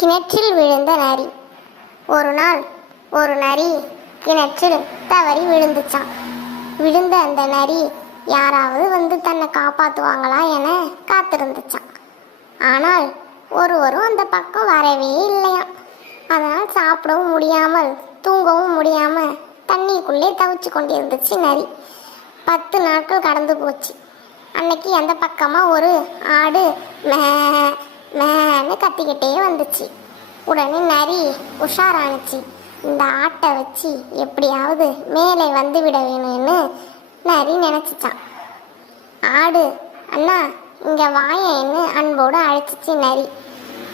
கிணற்றில் விழுந்த நரி. ஒரு நாள் ஒரு நரி கிணற்றில் தவறி விழுந்துச்சான். விழுந்த அந்த நரி யாராவது வந்து தன்னை காப்பாற்றுவாங்களா என காத்திருந்துச்சான். ஆனால் ஒருவரும் அந்த பக்கம் வரவே இல்லையாம். அதனால் சாப்பிடவும் முடியாமல் தூங்கவும் முடியாமல் தண்ணிக்குள்ளே தவிச்சு கொண்டிருந்துச்சு நரி. 10 நாட்கள் கடந்து போச்சு. அன்னைக்கு அந்த பக்கமாக ஒரு ஆடு மேன்னு கத்திக்கிட்டே வந்துச்சு. உடனே நரி உஷாரானுச்சு. இந்த ஆட்டை வச்சு எப்படியாவது மேலே வந்து விட வேணும்னு நரி நினச்சிச்சான். ஆடு அண்ணா இங்கே வாயேன்னு அன்போடு அழைச்சிச்சு நரி.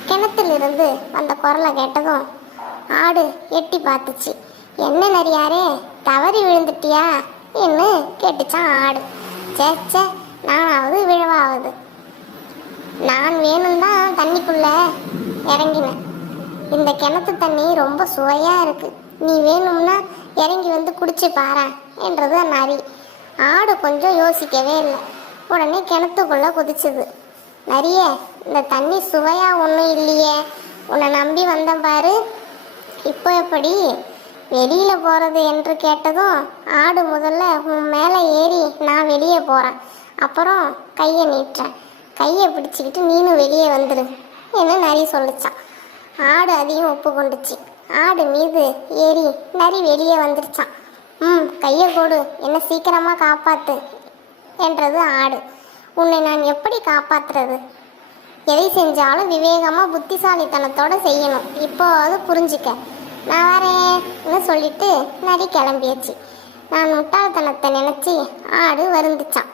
கிணத்திலிருந்து வந்த குரலை கேட்டதும் ஆடு எட்டி பார்த்துச்சு. என்ன நரியாரே, தவறி விழுந்துட்டியா என்று கேட்டுச்சான் ஆடு. சேச்சே, நானாவது விழவாவது, நான் வேணும் தான் தண்ணிக்குள்ள இறங்கினேன். இந்த கிணத்து தண்ணி ரொம்ப சுவையாக இருக்கு, நீ வேணும்னா இறங்கி வந்து குடிச்சு பாரு என்றது நரி. ஆடு கொஞ்சம் யோசிக்கவே இல்லை. உடனே கிணத்துக்குள்ளே குதிச்சுது. நரியே, இந்த தண்ணி சுவையாக ஒன்றும் இல்லையே, உன்னை நம்பி வந்தேன் பாரு, இப்போ எப்படி வெளியில் போகிறது என்று கேட்டதும் ஆடு முதல்ல உன் மேலே ஏறி நான் வெளியே போகிறேன், அப்புறம் கையை நீட்டுறேன், கையை பிடிச்சிக்கிட்டு நீனும் வெளியே வந்துடு என்று நரி சொல்லிச்சான். ஆடு அதையும் ஒப்புக்கொண்டுச்சு. ஆடு மீது ஏறி நரி வெளியே வந்துருச்சான். கையை கொடு, என்னை சீக்கிரமாக காப்பாற்று என்றது ஆடு. உன்னை நான் எப்படி காப்பாற்றுறது? எதை செஞ்சாலும் விவேகமாக புத்திசாலித்தனத்தோடு செய்யணும், இப்போது புரிஞ்சுக்க, நான் வரேன்னு சொல்லிட்டு நரி கிளம்பியாச்சு. நான் முட்டாள்தனத்தை நினச்சி ஆடு வருந்துச்சான்.